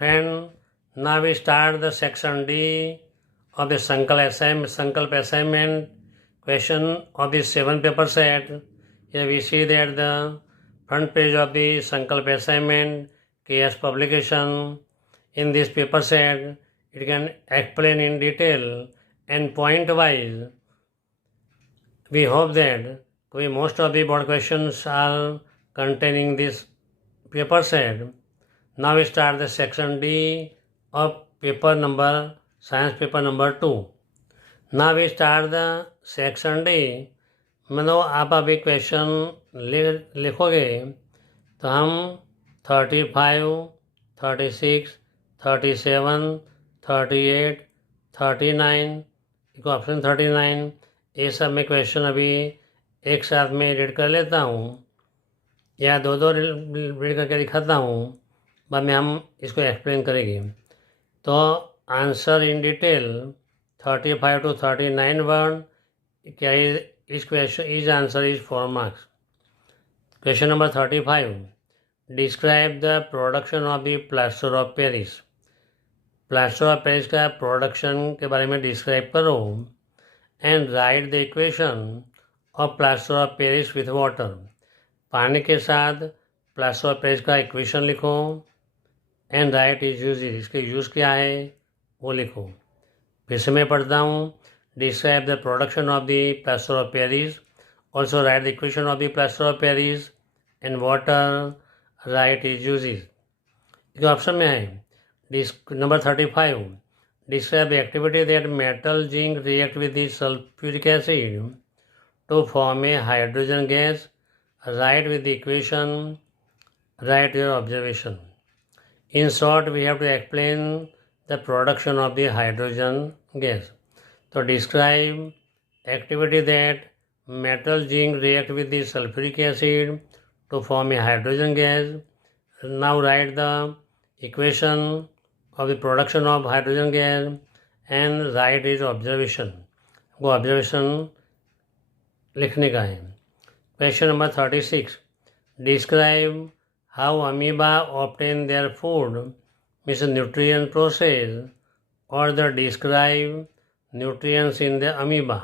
And now we start the section D of the Sankalp assignment question of the 7 paper set. Here we see that the front page of the Sankalp assignment KS publication. In this paper set, it can explain in detail and point wise. We hope that most of the board questions are containing this paper set. Now we start the section D of science paper number 2. Now we start the section D. मतलब आप अभी question लिखोगे तो हम 35, 36, 37, 38, 39, option 39 ये सब मैं question अभी एक साथ में रीड कर लेता हूँ या दो रीड करके दिखाता हूँ, बाद में हम इसको एक्सप्लेन करेंगे. तो answer in detail 35 to 39 word क्या इस question is answer is 4 marks. Question number 35. Describe the production of the plaster of Paris. Plaster of Paris का प्रोडक्शन के बारे में डिस्क्राइब करो and right the equation of plaster of Paris with water. पानी के साथ प्लास्टर ऑफ पेरिस का equation लिखो एंड राइट इज यूज. इसके यूज़ क्या है वो लिखो. फिर से मैं पढ़ता हूँ. Describe the production of the plaster of Paris. Also write the equation of the plaster of Paris and water. Write is uses. ये ऑप्शन में है. Number 35. Describe the activity that metal zinc react with the sulphuric acid to form a hydrogen gas. Write with the equation. Write your observation. In short, we have to explain the production of the hydrogen gas. So, describe activity that metal zinc react with the sulfuric acid to form a hydrogen gas. Now, write the equation of the production of hydrogen gas and write its observation. वो observation लिखने का है. Question number 36. Describe how amoeba obtain their food, means nutrient process, or the describe nutrients in the amoeba.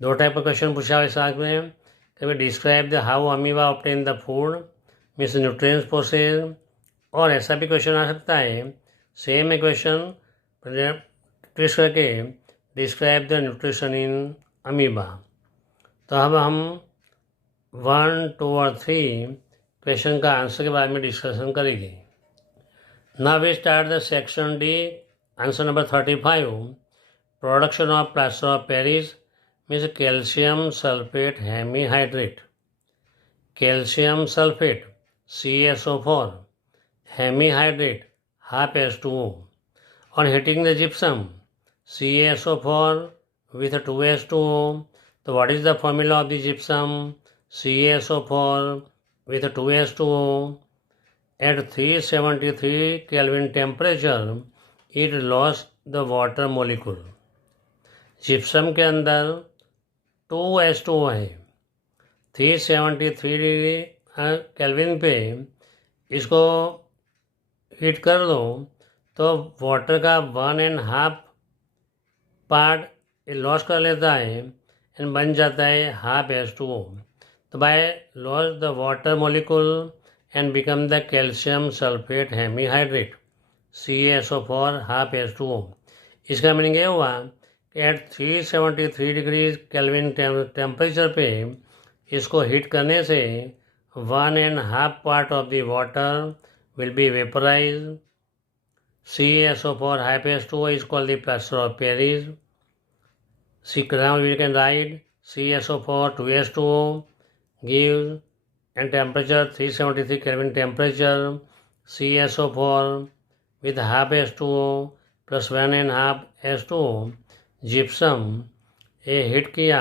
दो type का question पूछा है साथ में. कभी describe the how amoeba obtain the food means nutrients process, और ऐसा भी क्वेश्चन आ सकता है सेम क्वेश्चन ट्विस्ट करके describe the nutrition in amoeba. तो अब हम 1, 2 और 3 क्वेश्चन का आंसर के बारे में डिस्कशन करेंगे. Now we start the section D. Answer number 35. Production of plaster of Paris means calcium sulphate hemihydrate. Calcium sulphate CaSO4, hemihydrate half H2O. On heating the gypsum CaSO4 with 2H2O. So what is the formula of the gypsum? CaSO4 with 2H2O. At 373 Kelvin temperature, it lost the water molecule. Gypsum के अंदर 2H2O है. 373 degree kelvin पे इसको heat कर दो तो water का 1.5 part loss कर लेता है एंड बन जाता है half H2O. So by lost the water molecule and become the calcium sulfate hemihydrate CaSO4 half H2O. इसका मीनिंग ये हुआ कि एट 373 डिग्री केल्विन टेम्परेचर पे इसको हीट करने से 1.5 part of the water will be vaporise. CaSO4 half H2O is called the plaster of Paris. Now we can write CaSO4 2H2O gives and temperature 373 Kelvin temperature CaSO4 with half H2O plus 1.5 H2O gypsum ये heat किया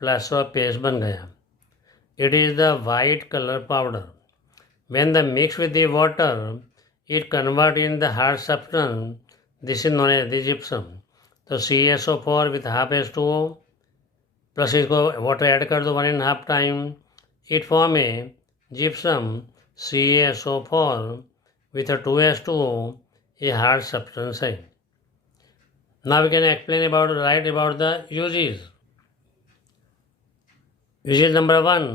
plaster of Paris बन गया. It is the white colour powder. When the mix with the water it convert in the hard substance. This is known as the gypsum. तो CaSO4 with half H2O plus इसको water add कर दो 1.5 time. It form a gypsum CaSO4 with a 2s2o a hard substance है. Now we can write about the uses. Use number 1,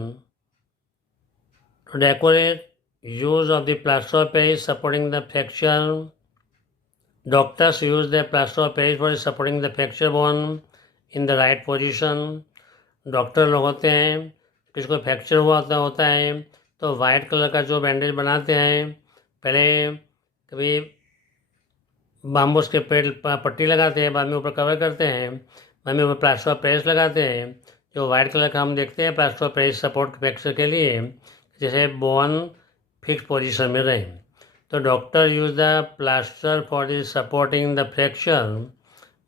to decorate, use of the plaster of Paris supporting the fracture. Doctors use the plaster of Paris for supporting the fracture bone in the right position. Doctor लोग होते हैं, किसको fracture हुआ होता है तो white colour का जो बैंडेज बनाते हैं, पहले कभी बाम्बूस के पेड़ पट्टी लगाते हैं, बाद में ऊपर कवर करते हैं, बाद में ऊपर प्लास्टर ऑफ पेरिस लगाते हैं. जो वाइट कलर का हम देखते हैं plaster of Paris support fracture के लिए, जैसे बोन फिक्स पोजीशन में रहे. तो doctor use the plaster for the supporting the fracture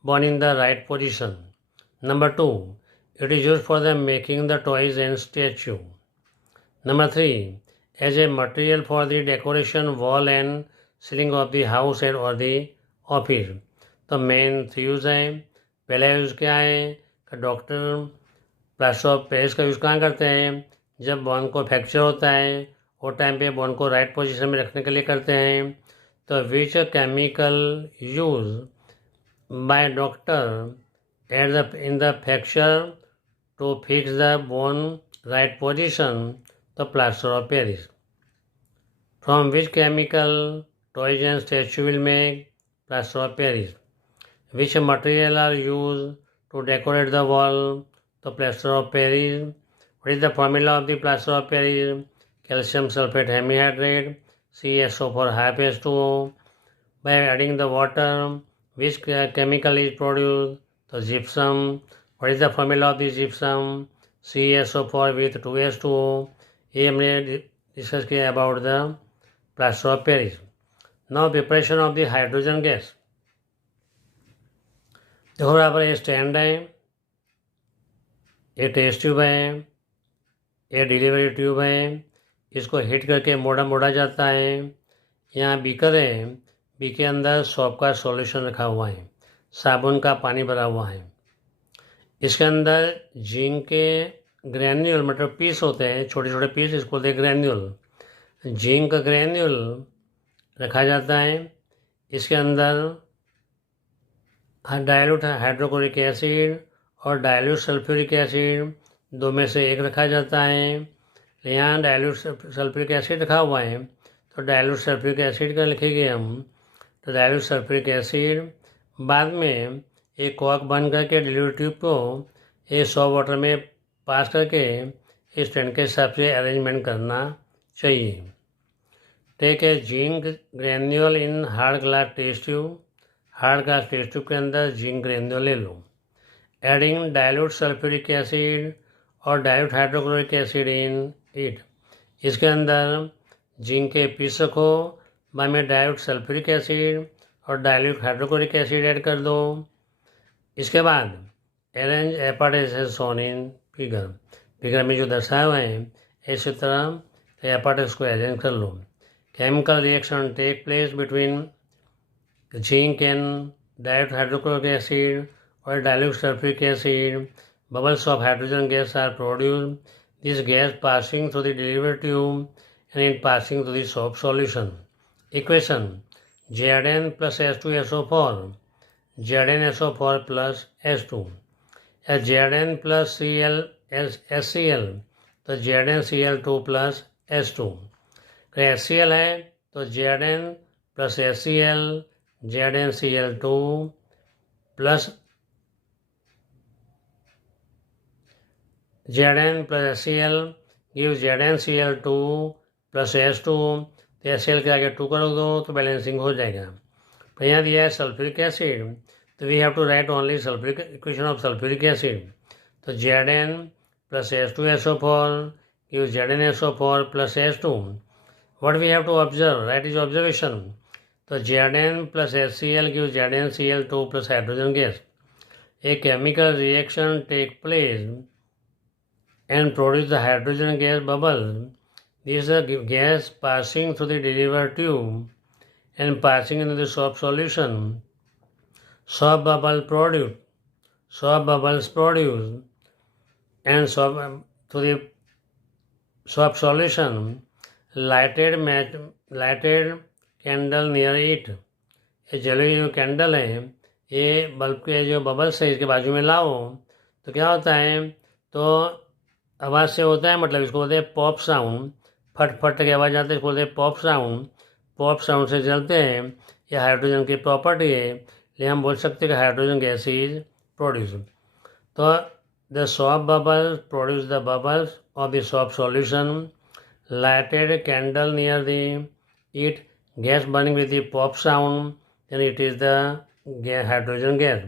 bone in the right position. Number 2, it is used for the making the toys and statue. Number 3, as a material for the decoration wall and ceiling of the house or the office. तो main 3 use है. पहला use क्या है कि doctor plaster of Paris का use कहाँ करते हैं, जब बोन को फ्रैक्चर होता है वो टाइम पे बोन को राइट पोजीशन में रखने के लिए करते हैं. तो which chemical use by doctor in the fracture to fix the bone right position, the plaster of Paris. From which chemical toys and statue will make plaster of Paris? Which material are used to decorate the wall, the plaster of Paris? What is the formula of the plaster of Paris? Calcium sulfate hemihydrate, CSO for half H2O. By adding the water, which chemical is produced? The gypsum. What is the formula of the gypsum? CSO4 with 2s2o. ये हमने discuss किया about the plaster of Paris. Now preparation of the hydrogen gas. देखो यहाँ पर ये stand है, ये test tube है, ये डिलीवरी ट्यूब है. इसको हीट करके मोड़ा जाता है. यहाँ बीकर है, बीकर के अंदर सॉप का सॉल्यूशन रखा हुआ है, साबुन का पानी भरा हुआ है. इसके अंदर जिंक के ग्रैन्यूल मतलब पीस होते हैं, छोटे छोटे पीस, इसको बोलते हैं ग्रैन्यूल. जिंक का ग्रैन्यूल रखा जाता है. इसके अंदर डाइल्यूट हाइड्रोक्लोरिक एसिड और डाइल्यूट सल्फ्यूरिक एसिड, दो में से एक रखा जाता है. यहाँ डाइल्यूट सल्फ्यूरिक एसिड रखा हुआ है, तो डाइल्यूट सल्फ्यूरिक एसिड का लिखेंगे हम. तो डाइल्यूट सल्फ्यूरिक एसिड बाद में एक कॉक बंद करके डिलीवरी ट्यूब को ये सॉफ्ट वाटर में पास करके इस स्टैंड के हिसाब से अरेंजमेंट करना चाहिए. Take a zinc granule in hard glass test tube. Hard glass test tube के अंदर जिंक ग्रैन्यूल ले लो. एडिंग डाइल्यूट सल्फ्यूरिक एसिड और dilute hydrochloric acid in it. इसके अंदर जिंक के पीस रखो, बाद में डाइल्यूट सल्फ्यूरिक एसिड और डाइल्यूट हाइड्रोक्लोरिक एसिड ऐड कर दो. इसके बाद arrange apparatus shown in figure. Figure में जो दर्शाया हुआ है इसी तरह एपार्टेस को अरेंज कर लो. Chemical reaction take place between zinc and dilute hydrochloric acid और dilute sulphuric acid. Bubbles of hydrogen gas are produced. This gas passing through the delivery tube and in passing through the soap solution. Equation Zn plus H2SO4, ZnSO4 plus H2. Zn plus Cl HCl, तो ZnCl2 plus H2. HCl है तो Zn plus HCl, ZnCl2 plus Zn plus HCl gives ZnCl2 plus H2. तो HCl के आगे 2 कर दो तो balancing हो जाएगा. तो यहाँ दिया है सल्फ्यूरिक एसिड, तो we have to write only sulphuric equation of sulphuric acid. तो Zn plus H2SO4 gives ZnSO4 plus H2. What we have to observe, write is observation. तो Zn plus HCl gives ZnCl2 plus hydrogen gas. A chemical reaction take place and produce the hydrogen gas bubble. This is a gas passing through the delivery tube and passing into the soap solution. Soap bubbles produce and through the soap solution lighted candle near it, ये जली हुई जो candle है ये bulb के जो bubbles है इसके बाजू में लाओ तो क्या होता है, तो आवाज़ से होता है, मतलब इसको बोलते हैं पॉप साउंड, फट फट की आवाज़ आती है, इसको बोलते हैं पॉप साउंड। पॉप साउंड से जलते हैं, यह हाइड्रोजन की प्रॉपर्टी है, इसलिए हम बोल सकते हैं कि हाइड्रोजन गैस इज प्रोड्यूस। तो the shop bubbles produce the bubbles of the shop solution, lighted candle near the it, gas burning with the pop sound, then it is the hydrogen gas,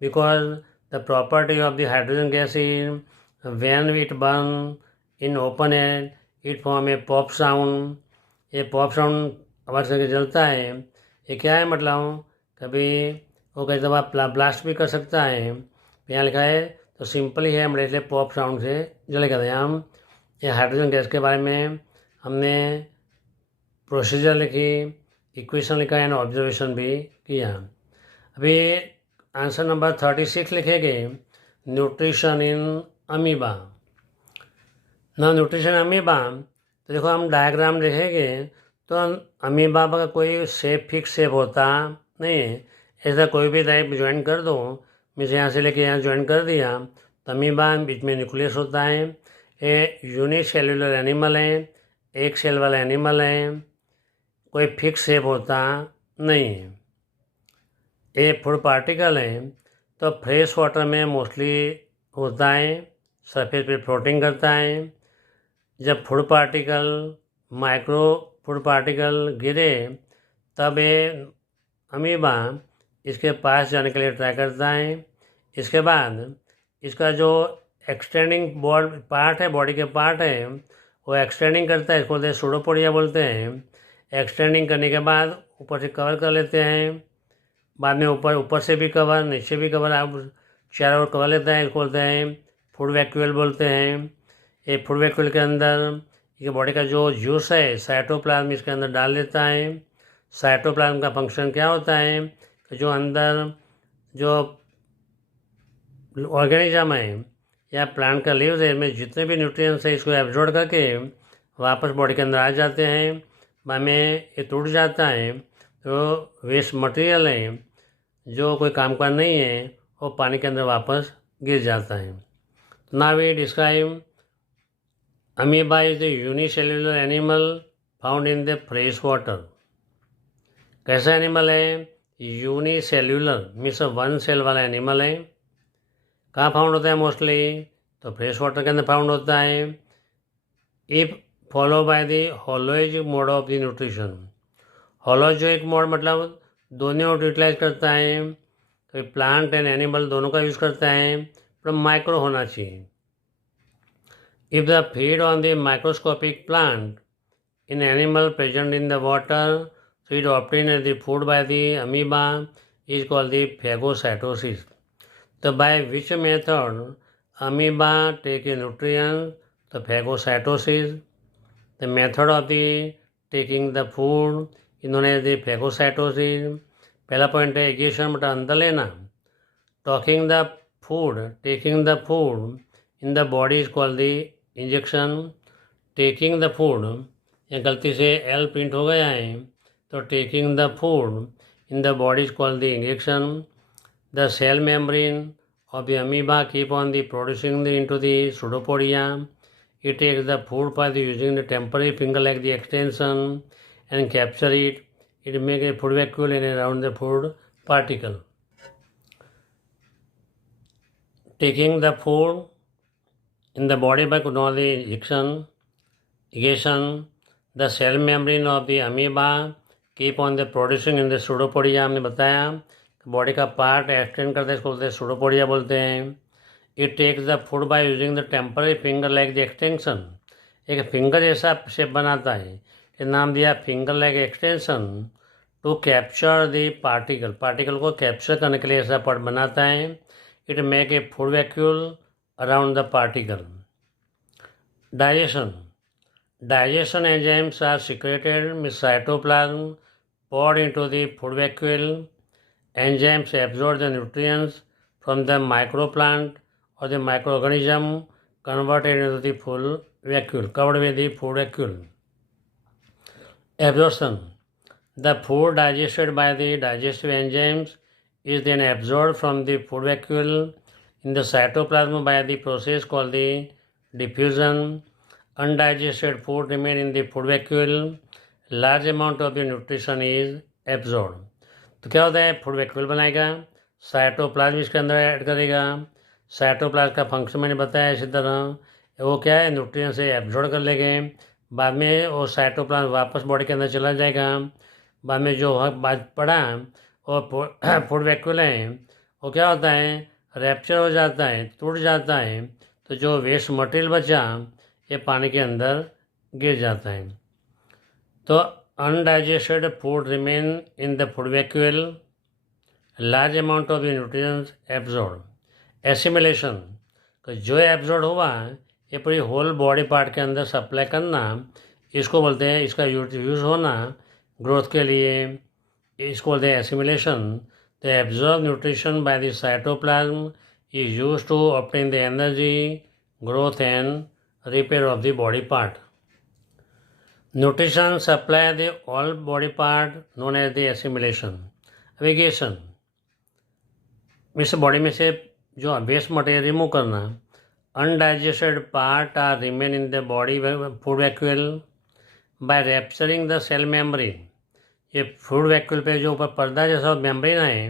because the property of the hydrogen gas is when it burn in open air it form a pop sound। ये pop sound आवाज़ करके जलता है, ये क्या है मतलब, कभी वो कई दफ़ा ब्लास्ट भी कर सकता है। यहाँ लिखा है तो सिंपल ही है, हम इसलिए पॉप साउंड से जलेगा। यहाँ ये हाइड्रोजन गैस के बारे में हमने प्रोसीजर लिखी, इक्वेशन लिखा एंड ऑब्जर्वेशन भी किया। अभी आंसर नंबर 36 लिखेंगे, न्यूट्रिशन इन अमीबा। ना न्यूट्रिशन अमीबा, तो देखो हम डायग्राम देखेंगे तो अमीबा का कोई शेप फिक्स शेप होता नहीं है, ऐसा कोई भी टाइप ज्वाइन कर दो, मैं यहाँ से लेके यहाँ ज्वाइन कर दिया तो अमीबा बीच में न्यूक्लियस होता है। ये यूनिसेल्युलर एनिमल है, एक सेल वाला एनिमल है, कोई फिक्स शेप होता नहीं है। ये फूड पार्टिकल है, तो फ्रेश वाटर में मोस्टली होता है, सरफेस पे फ्लोटिंग करता है। जब food particle micro food particle गिरे तब ये अमीबा इसके पास जाने के लिए ट्राई करता है। इसके बाद इसका जो एक्सटेंडिंग पार्ट है, बॉडी के पार्ट है, वो एक्सटेंडिंग करता है, इसको बोलते हैं सूडोपोडिया बोलते हैं। एक्सटेंडिंग करने के बाद ऊपर से कवर कर लेते हैं, बाद में ऊपर से भी कवर, नीचे भी कवर, आप चारों ओर कवर लेता है, इसको बोलते हैं फूड वैक्यूल बोलते हैं। ये फूड वैक्यूल के अंदर ये बॉडी का जो जूस है साइटोप्लाज्म इसके अंदर डाल देता है। साइटोप्लाज्म का फंक्शन क्या होता है कि जो अंदर जो ऑर्गेनिज्म है या प्लांट का लीव्स है, इसमें जितने भी न्यूट्रिएंट्स है इसको एब्जॉर्ब करके वापस बॉडी के अंदर आ जाते हैं। बाद में ये टूट जाता है तो वेस्ट मटेरियल है जो कोई काम का नहीं है वो पानी के अंदर वापस गिर जाता है। Now we describe amoeba is the unicellular animal found in the fresh water. कैसा एनिमल है? यूनिसेल्युलर मीन्स वन सेल वाला एनिमल है। कहाँ फाउंड होता है मोस्टली? तो फ्रेश वाटर के अंदर फाउंड होता है। If follow by the holozoic mode of the nutrition. Holozoic mode मतलब दोनों यूटिलाइज करता है, तो प्लांट एंड एनिमल दोनों का यूज़ करता है, पर माइक्रो होना चाहिए। If the feed on the microscopic plant in animal present in the water, so it obtained the food by the amoeba is called the phagocytosis. So by which method amoeba take a nutrient? The phagocytosis. The method of the taking the food is known as the phagocytosis. पहला point है एगिएशन मतलब अंदर लेना। Talking the food, taking the food in the body is called the injection. Taking the food, यहाँ गलती से L print हो गया है, तो taking the food in the body is called the injection. The cell membrane of the amoeba keep on the producing into the pseudopodia. It takes the food by using the temporary finger like the extension and capture it. It make a food vacuole in around the food particle. Taking the food in the body by the injection, the cell membrane of the amoeba keep on the producing in the pseudopodia. हमने बताया body का part extend करते हैं, इसको बोलते हैं pseudopodia बोलते हैं। It takes the food by using the temporary finger like the extension. एक फिंगर जैसा शेप बनाता है, ये नाम दिया finger like extension. To capture the particle, particle को कैप्चर करने के लिए ऐसा पार्ट बनाता है। It make a food vacuole around the particle. Digestion enzymes are secreted in cytoplasm, poured into the food vacuole. Enzymes absorb the nutrients from the microplant or the microorganism, converted into the full vacuole, covered with the food vacuole. Absorption. The food digested by the digestive enzymes is then absorbed from the food vacuole in the cytoplasm by the process called the diffusion. Undigested food remain in the food vacuole. Large amount of the nutrition is absorbed. तो क्या होता है, food vacuole बनाएगा, cytoplasm इसके अंदर add करेगा. Cytoplasm का function मैंने बताया इसी तरह वो क्या है, न्यूट्रिएंट से एब्जॉर्ब कर लेंगे. बाद में वो साइटोप्लाज्म वापस बॉडी के अंदर चला जाएगा. बाद में जो बाद पड़ा वो फूड वैक्यूल है वो क्या होता है, रैप्चर हो जाता है, टूट जाता है. तो जो वेस्ट मटेरियल बचा ये पानी के अंदर गिर जाता है. तो undigested food remain in the food vacuole. Large amount of the nutrients absorbed. Assimilation, तो जो एब्जॉर्ब हुआ ये पूरी होल बॉडी पार्ट के अंदर सप्लाई करना, इसको बोलते हैं, इसका यूज़ होना ग्रोथ के लिए, इसको बोलते हैं assimilation. The absorb nutrition by the cytoplasm is use to obtain the energy, growth and repair of the body part. Nutrition supply the all body part known as the assimilation. Aggregation इस body में से जो waste material remove करना. Undigested part are remain in the body food vacuole by rupturing the cell membrane. ये food vacuole पे जो ऊपर पर्दा जैसा मेम्ब्रेन है,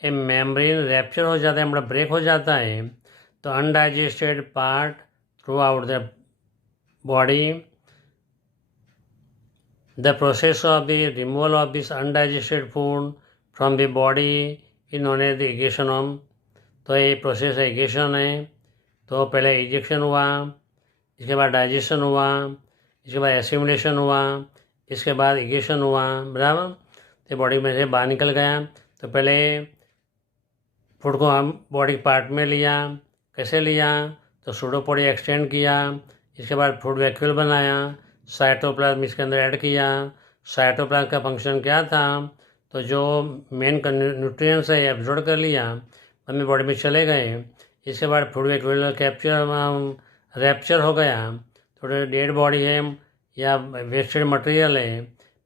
ये मेम्ब्रेन रैप्चर हो जाता है, मतलब ब्रेक हो जाता है. तो undigested part through out the body. The process of the removal of this undigested food from the body is known as the egestion. तो ये प्रोसेस एगेशन है. तो पहले इजेक्शन हुआ, इसके बाद डाइजेशन हुआ, इसके बाद एसिमिलेशन हुआ, इसके बाद इगेशन हुआ, बराबर. तो बॉडी में से बाहर निकल गया. तो पहले फूड को हम बॉडी पार्ट में लिया. कैसे लिया, तो सूडोपोडी एक्सटेंड किया, इसके बाद फूड वैक्यूल बनाया, साइटोप्लाज्म इसके अंदर ऐड किया. साइटोप्लाज्म का फंक्शन क्या था, तो जो मेन न्यूट्रिएंट्स है एब्जॉर्ब कर लिया, हमें बॉडी में चले गए. इसके बाद फूड वैक्यूल कैप्चर रैप्चर हो गया. थोड़े डेड बॉडी है या वेस्टेड मटेरियल है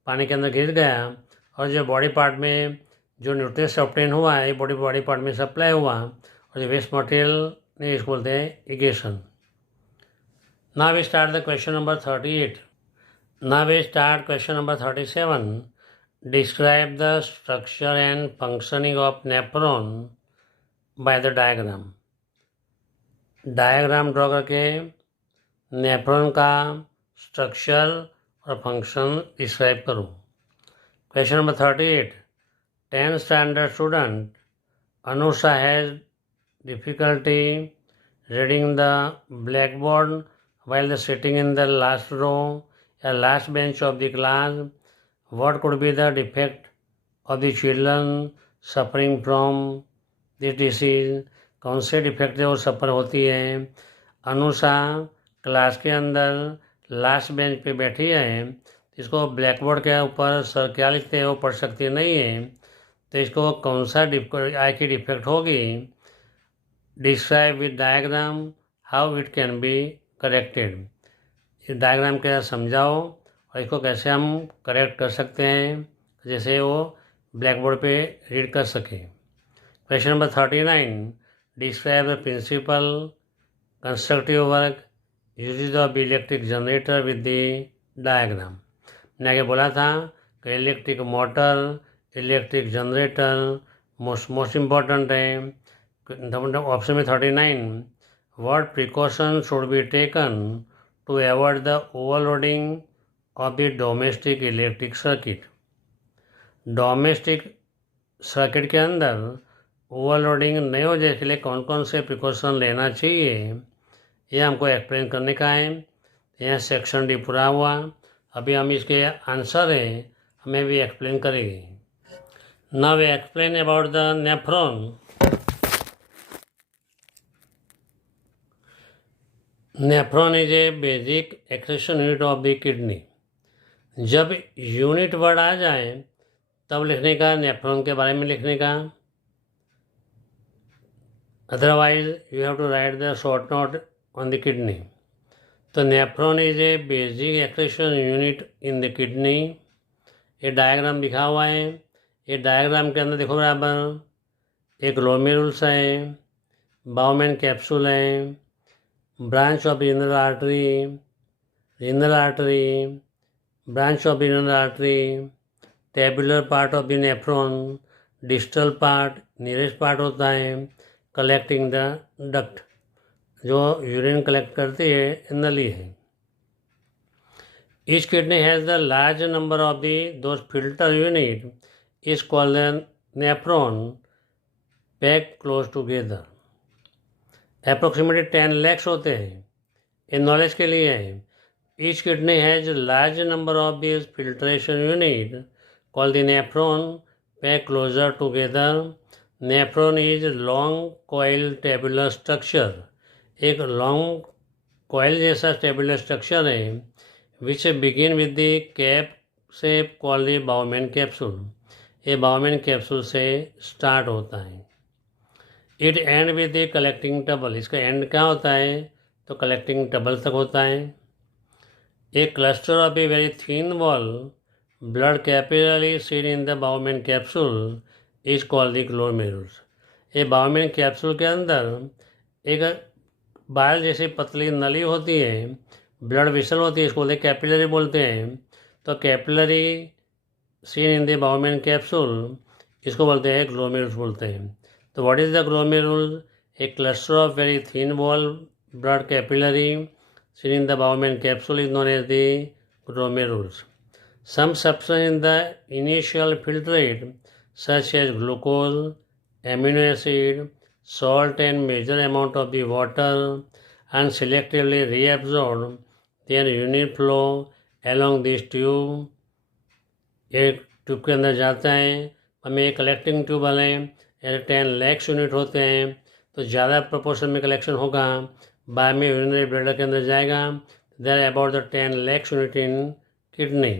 पानी के अंदर गिर गया, और जो बॉडी पार्ट में जो न्यूट्रिएंट्स ऑब्टेन हुआ है बॉडी पार्ट में सप्लाई हुआ, और जो वेस्ट मटेरियल ने इसको बोलते हैं इगेशन. Now we start the question number 38. Now we start question number 37. Describe the structure and functioning of nephron by the diagram. Diagram draw करके नेफ्रॉन का स्ट्रक्चर और फंक्शन डिस्क्राइब करूँ. Question number 38. 10th standard student Anusha has difficulty reading the blackboard while sitting in the last row or last bench of the class. What could be the defect of the children suffering from this disease? कौन से defect है वो सफ़र होती है. Anusha class के अंदर last bench पे बैठी है. इसको ब्लैक बोर्ड के ऊपर सर क्या लिखते हैं वो पढ़ सकती नहीं है. तो इसको कौन सा आई की डिफेक्ट होगी. Describe with diagram how it can be corrected. इस डायग्राम के साथ समझाओ और इसको कैसे हम करेक्ट कर सकते हैं जैसे वो ब्लैक बोर्ड पे रीड कर सके. Question number 39. Describe the principle constructive work use of electric generator with the diagram. मैंने आगे बोला था कि electric motor, electric generator most important है. ऑप्शन में 39. What precautions should be taken to avoid the overloading of the domestic electric circuit? Domestic circuit के अंदर overloading नहीं हो जाए इसके लिए कौन कौन से प्रिकॉशन लेना चाहिए ये हमको एक्सप्लेन करने का है. यहाँ सेक्शन डी पूरा हुआ. अभी हम इसके आंसर है हमें भी एक्सप्लेन करेंगे. Now we explain about the nephron. Nephron is a basic excretion unit of the kidney. जब यूनिट वर्ड आ जाए तब लिखने का, नेफ्रॉन के बारे में लिखने का. Otherwise you have to write the short note on the kidney. तो nephron is a basic excretion unit in the kidney. ये डायग्राम दिखा हुआ है। ये डायग्राम के अंदर देखो बराबर एक ग्लोमेरुल्स है, बाउमेन कैप्सूल है, branch of renal artery, branch of renal artery, tabular part of the nephron, distal part, nearest part होता है, collecting the duct, जो यूरिन कलेक्ट करती है नली है। Each kidney has the large number of those filter unit is called the nephron packed close together. Approximately 10 lakhs होते हैं, ये नॉलेज के लिए है। Each kidney has a large number of these filtration units called the nephron packed closer together. Nephron is a long coil tabular structure. एक long coil जैसा tabular structure है which begin with the cap shape called the Bowman capsule. ये Bowman capsule से start होता है। It end with the collecting tubule. इसका end क्या होता है? तो collecting tubule तक होता है। A cluster of a very thin wall blood capillary seen in the Bowman capsule is called the glomerulus. ये Bowman capsule के अंदर एक बाल जैसी पतली नली होती है, ब्लड विसल होती है, इसको बोलते हैं कैपिलरी बोलते हैं। तो capillary seen in the Bowman capsule इसको बोलते हैं ग्लोमेरुल्स बोलते हैं। तो what is the glomerulus? A cluster of very thin wall blood capillary seen in the Bowman capsule is known as the glomerulus. Some substance in the initial filtrate such as glucose, amino acid, salt and major amount of the water and selectively reabsorbed their unit flow along this tube. एक tube के अंदर जाता है, हमें एक collecting tube वाले 10 lakhs unit होते हैं, तो ज़्यादा प्रोपोर्शन में कलेक्शन होगा, बाद में यूरिनरी ब्लडर के अंदर जाएगा। There about the 10 lakhs unit in kidney.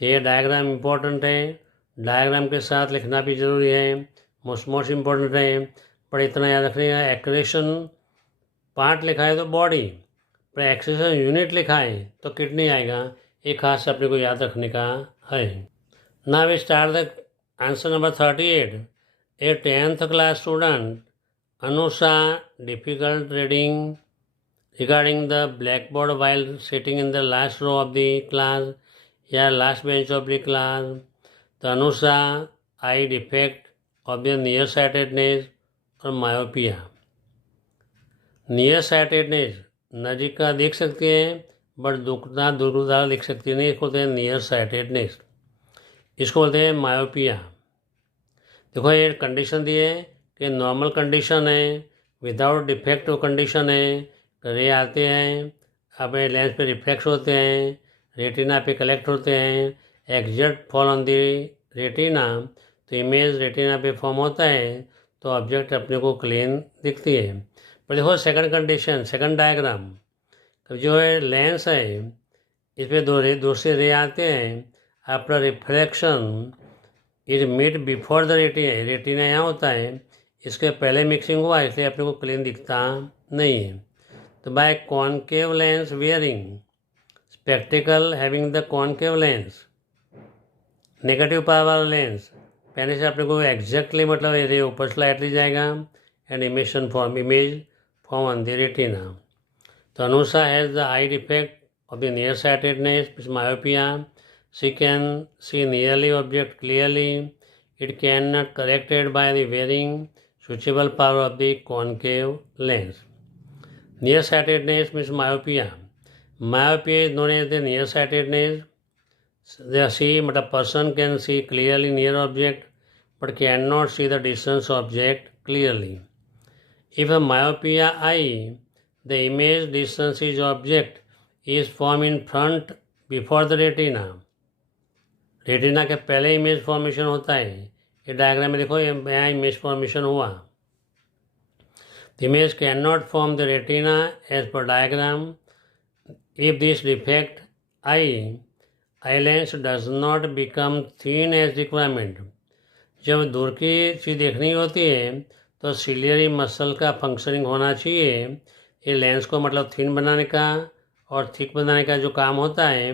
तो ये डायग्राम इम्पोर्टेंट है, डायग्राम के साथ लिखना भी ज़रूरी है, मोस्ट इम्पोर्टेंट है। पर इतना याद रखिएगा, एक्सक्रीशन पार्ट लिखा है तो बॉडी, पर एक्सक्रीशन यूनिट लिखा है तो किडनी आएगा। ये खास अपने को याद रखने का है। Now we start the answer number 38। A 10th class student Anusha difficult reading regarding the blackboard while sitting in the last row of the class या last bench of the class. तो अनुषा आई डिफेक्ट of the nearsightedness और myopia. nearsightedness नजीक का देख सकते हैं but दुखना दूरदार दिख सकती नहीं, इसको बोलते हैं nearsightedness, इसको बोलते हैं myopia. देखो ये कंडीशन दी है कि नॉर्मल कंडीशन है, विदाउट डिफेक्ट कंडीशन है, रे आते हैं, अपने लेंस पे रिफ्लेक्स होते हैं, रेटिना पे कलेक्ट होते हैं, exact fall on the retina, तो इमेज रेटिना पे फॉर्म होता है, तो ऑब्जेक्ट अपने को क्लीन दिखती है। पर देखो सेकंड कंडीशन, सेकंड डायग्राम, जो है लेंस है इस पर दूसरे रे आते हैं, after reflection is meet before the retina, retina यहाँ होता है, इसके पहले मिक्सिंग हुआ इसलिए अपने को क्लीन दिखता नहीं है। तो by concave lens wearing spectacle having the concave lens, negative power वाला लेंस पहले से अपने को एग्जैक्टली मतलब ये ऊपर स्लाइटली जाएगा and image form on the retina. तो Anusha has the eye defect of the nearsightedness, which is myopia. She can see nearly object clearly. It cannot corrected by the varying switchable power of the concave lens. Nearsightedness means myopia. Myopia is known as the nearsightedness. A person can see clearly near object but cannot see the distance object clearly. If a myopia eye, the image distance is object is formed in front before the retina. Retina के पहले image formation होता है। ये diagram में देखो, यहाँ image formation हुआ। The image can not form the retina as per diagram if this defect eye lens does not become thin as requirement. जब दूर की चीज़ देखनी होती है तो सिलियरी मसल का फंक्शनिंग होना चाहिए। ये लेंस को मतलब थिन बनाने का और थिक बनाने का जो काम होता है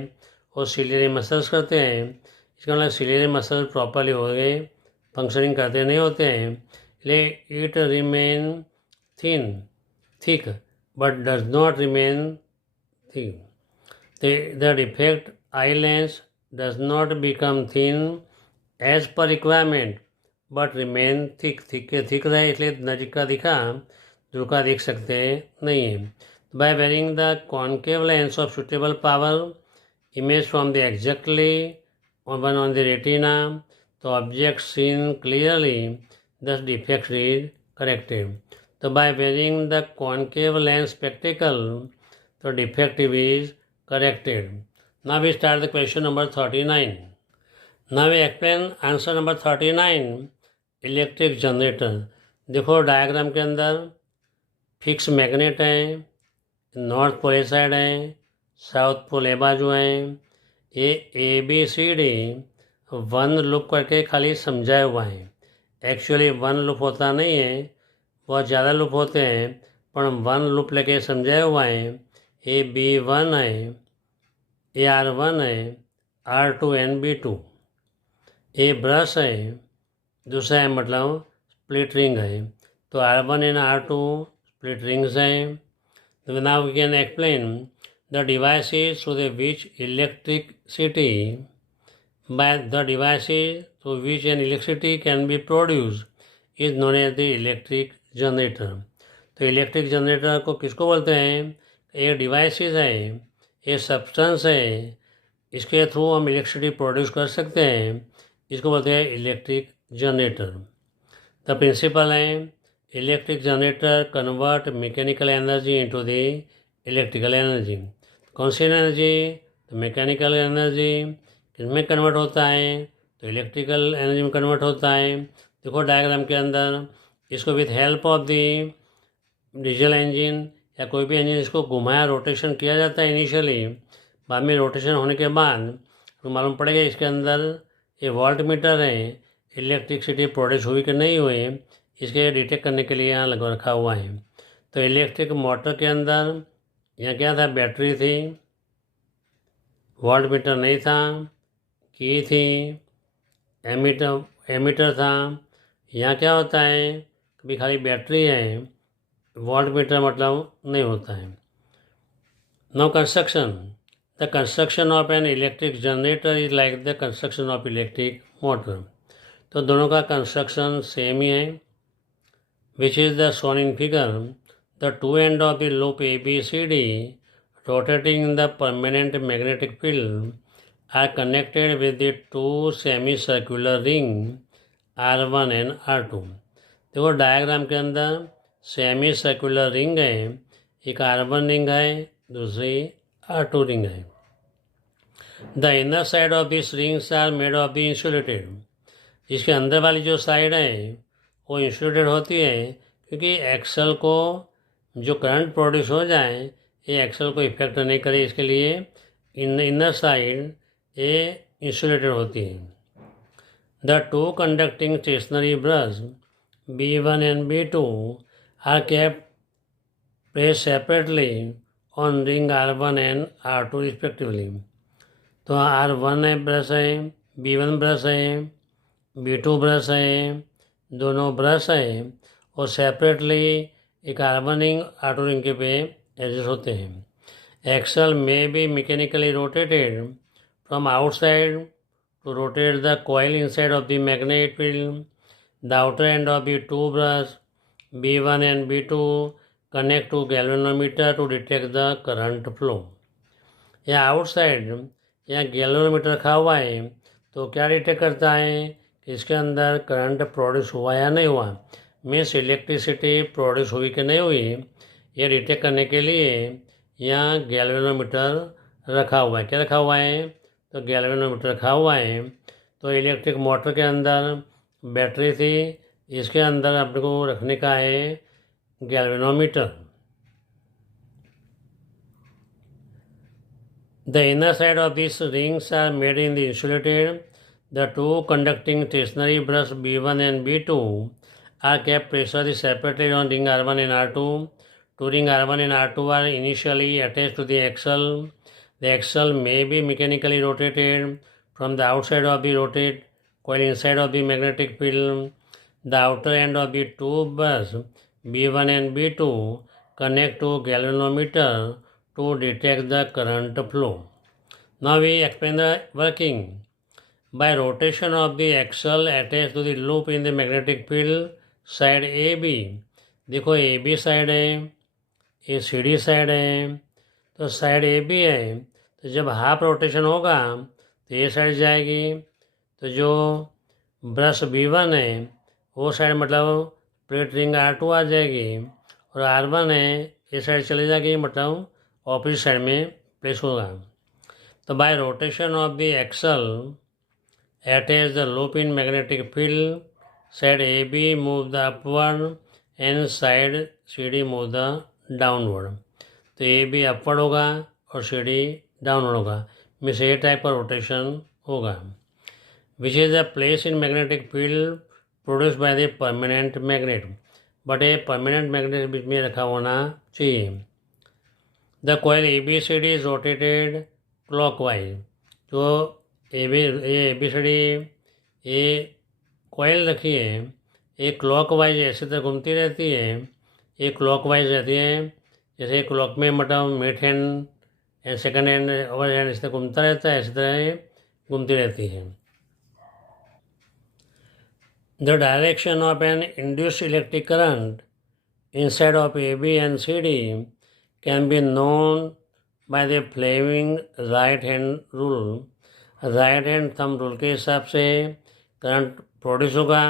वो सिलियरी मसल्स करते हैं। इसका मतलब सिलियरी मसल प्रॉपरली हो गए, फंक्शनिंग करते नहीं होते हैं, इसलिए it remain thick but does not remain thick. The defect eye lens does not become thin as per requirement but remain thick. Thick रहे इसलिए नजीक का दिखा दूर का देख सकते नहीं है. By wearing the concave lens of suitable power, image from the exactly one on the retina, the object seen clearly, thus defect is corrected. So by wearing the concave lens spectacle, the defective is corrected. Now we start the question number 39. Now we explain answer number 39. Electric generator. देखो diagram के अंदर fix magnet है, north pole ए side है, south pole ए बाजू है. ये ABCD one loop करके खाली समझाया हुआ है. एक्चुअली वन लूप होता नहीं है, बहुत ज़्यादा लूप होते हैं, पर वन लूप लेके समझाया हुआ है. AB1 है, AR1 है, R2 NB2. ए ब्रश है, दूसरा है मतलब स्प्लिट रिंग है. तो R1 and R2 split rings हैं. तो now we can explain the devices through which electricity by the devices through which an electricity can be produce is known as the electric generator. तो electric generator को किसको बोलते हैं? ये devices है, ये सब्सटेंस है, इसके थ्रू हम इलेक्ट्रिसिटी प्रोड्यूस कर सकते हैं, इसको बोलते हैं इलेक्ट्रिक जनरेटर. द प्रिंसिपल है electric generator convert mechanical energy into the electrical energy. कौन सी एनर्जी? तो मैकेनिकल एनर्जी किसमें कन्वर्ट होता है? तो इलेक्ट्रिकल एनर्जी में कन्वर्ट होता है. देखो डायग्राम के अंदर इसको with help of the diesel engine या कोई भी इंजन इसको घुमाया, रोटेशन किया जाता है इनिशियली. बाद में रोटेशन होने के बाद तो मालूम पड़ेगा इसके अंदर ये वोल्ट मीटर है, इलेक्ट्रिसिटी प्रोड्यूस हुई कि नहीं हुई, इसके डिटेक्ट करने के लिए यहाँ लगा रखा हुआ है. तो इलेक्ट्रिक मोटर के अंदर यहाँ क्या था? बैटरी थी, वोल्ट मीटर नहीं था, की थी, एमीटर था. यहाँ क्या होता है? कभी खाली बैटरी है, वोल्ट मीटर मतलब नहीं होता है. Now construction. The construction of an electric generator is like the construction of electric motor. तो दोनों का कंस्ट्रक्शन सेम ही है, which is the shown in figure. The two ends of the loop ABCD rotating in the permanent magnetic field are connected with the two semicircular ring R1 and R2. देखो diagram के अंदर semi circular ring है, एक R1 ring है, दूसरी R2 ring है. The inner side of this rings are made of the insulated. इसके अंदर वाली जो साइड है वो इंसुलेटेड होती है, क्योंकि एक्सल को जो करंट प्रोड्यूस हो जाए ये एक्सल को इफेक्ट नहीं करे, इसके लिए इनर साइड ये इंसुलेटेड होती है. The two conducting stationary brush B1 and B2 are kept placed separately on ring R1 and R2 respectively. तो R1 है ब्रश है, B1 ब्रश है, B2 ब्रश है, दोनों ब्रश है और सेपरेटली एक R1 रिंग R2 रिंग के पे एडजस्ट होते हैं. Axle may be mechanically rotated from outside to rotate the coil inside of the magnet field. The outer end of the two brush B1 and B2 connect to galvanometer to detect the current flow. यहाँ outside यहाँ galvanometer रखा हुआ है, तो क्या detect करता है कि इसके अंदर करंट प्रोड्यूस हुआ या नहीं हुआ, मीन्स इलेक्ट्रिसिटी प्रोड्यूस हुई कि नहीं हुई. ये डिटेक्ट करने के लिए यहाँ गैल्वेनोमीटर रखा हुआ है. क्या रखा हुआ है? तो गैल्वेनोमीटर रखा हुआ है. तो इलेक्ट्रिक मोटर के अंदर बैटरी थी, इसके अंदर अपने को रखने का है galvanometer. The inner side of this rings are made in the insulated. The two conducting stationary brush B1 and B2 are kept pressurized separately on ring R1 and R2. Two ring R1 and R2 are initially attached to the axle. The axle may be mechanically rotated from the outside of the rotate coil inside of the magnetic field. The outer end of the two bus B1 and B2 connect to galvanometer to detect the current flow. Now we explain the working. By rotation of the axle attached to the loop in the magnetic field side AB, देखो AB side है, ये CD side है, तो side AB है, तो जब half rotation होगा तो ये साइड जाएगी, तो जो ब्रश B1 है वो साइड मतलब प्लेट रिंग R2 आ जाएगी, और R1 है ये साइड चली जाएगी, मतलब ऑपोजिट साइड में प्लेस होगा. तो by rotation of the axle attach the loop in magnetic field, side AB move the upward and side CD move the downward. तो AB upward होगा और CD downward होगा, मीन्स ये टाइप का rotation होगा. Which is a place in magnetic field produced by the permanent magnet. But ये permanent magnet बीच में रखा होना चाहिए. The coil ABCD is rotated clockwise. तो ABCD ये कॉइल रखी है, ये क्लॉकवाइज ऐसी तरह घूमती रहती है, ये क्लॉकवाइज रहती है, जैसे क्लॉक में मतलब mid hand and second hand over hand इस तरह घूमता रहता है, इसी तरह ये घूमती रहती है. The direction of an induced electric current inside of AB and CD can be known by the following right hand rule. Right hand thumb rule के हिसाब से करंट प्रोड्यूस होगा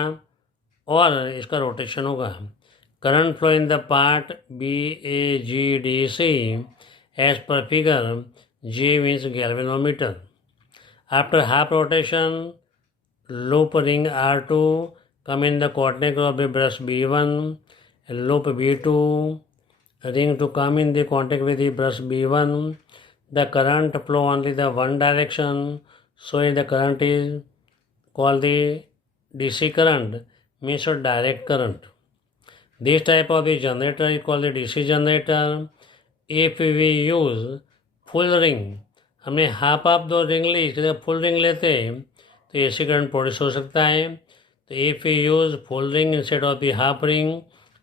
और इसका रोटेशन होगा. Current flow in the part BAGDC as per figure G means galvanometer. After half rotation loop ring R2 come in the coordinate of the brush B1, loop B2 ring to come in the contact with the brush B1. The current flow only the one direction, so the current is called the DC current, means a direct current. This type of the generator is called the DC generator. If we use full ring, हमने half of दो ring ली, इसके लिए full ring लेते हैं तो AC current produce हो सकता है. तो if we use full ring instead of the half ring,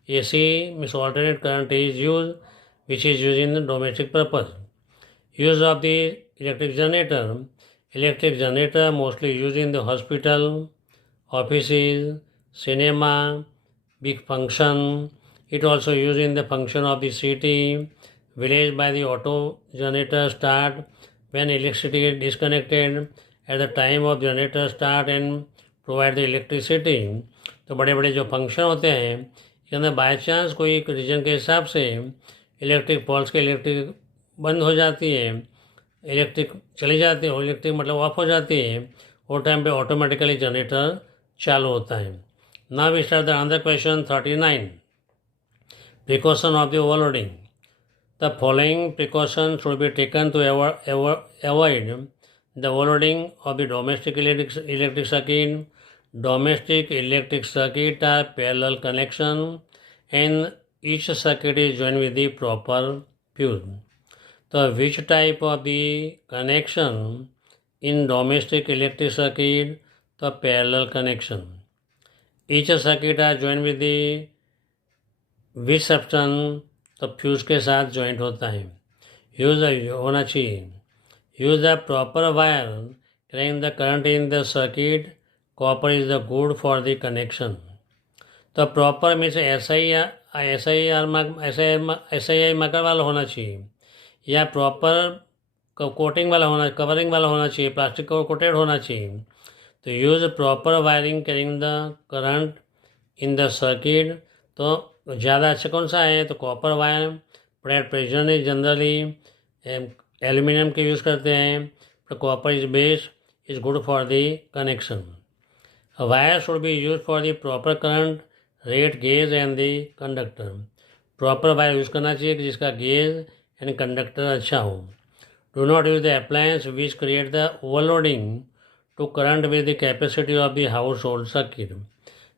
AC means alternate current is used, which is used in the domestic purpose. Use of the electric generator. Electric generator mostly used in the hospital, offices, cinema, big function. It also used in the function of the city, village. By the auto generator start when electricity is disconnected at the time of generator start and provide the electricity. तो बड़े बड़े जो function होते हैं कि अंदर by chance कोई एक रीजन के हिसाब से इलेक्ट्रिक पोल्स के इलेक्ट्रिक बंद हो जाती है, इलेक्ट्रिक चली जाती है, इलेक्ट्रिक मतलब ऑफ हो जाती है, वो टाइम पे ऑटोमेटिकली जनरेटर चालू होता है. Now we start the another question 39. Precaution of the overloading. The following precaution should be taken to avoid the overloading of the domestic electric circuit. Domestic electric circuit are parallel connection and each circuit is joined with the proper fuse. So which type of the connection in domestic electric circuit? The parallel connection. Each circuit are joined with the which substance? तो fuse के साथ joint होता है. Use होना चाहिए. Use the proper wire carrying the current in the circuit. Copper is the good for the connection. तो proper means SI मकर वाला होना चाहिए या प्रॉपर कोटिंग वाला होना, कवरिंग वाला होना चाहिए, प्लास्टिक को कोटेड होना चाहिए. तो use proper wiring carrying the current in the circuit. तो ज़्यादा अच्छा कौन सा है? तो copper wire. Parade pressure is generally aluminium के यूज़ करते हैं. तो copper is best, is good for the connection. A wire should be used for the proper current, rate, gauge and the conductor. Proper wire use करना चाहिए कि जिसका gauge and conductor अच्छा हो. Do not use the appliance which create the overloading to current with the capacity of the household circuit.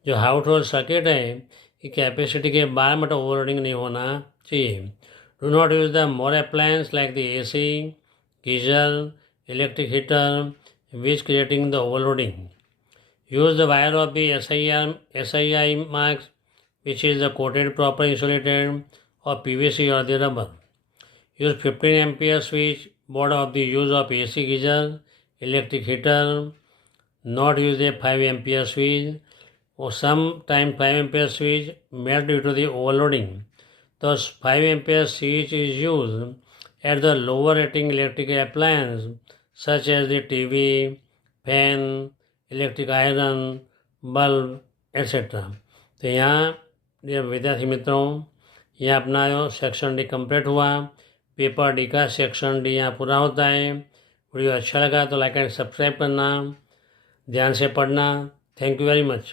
जो household circuit है कि capacity के बाहर मतलब ओवरलोडिंग नहीं होना चाहिए. Do not use the more appliance like the AC, geyser, electric heater which creating the overloading. Use the wire of the SII marks, which is the coated proper insulated or PVC or the rubber. Use 15 ampere switch board of the use of AC geyser, electric heater. Not use a 5 ampere switch or sometimes 5 ampere switch melt due to the overloading. Thus 5 ampere switch is used at the lower rating electrical appliance such as the TV, fan, electric iron, bulb etcetera. तो यहाँ ये विद्यार्थी मित्रों, यहाँ अपना जो section D complete हुआ। Paper D का सेक्शन डी यहाँ पूरा होता है। वीडियो अच्छा लगा तो लाइक एंड सब्सक्राइब करना, ध्यान से पढ़ना। Thank you very much.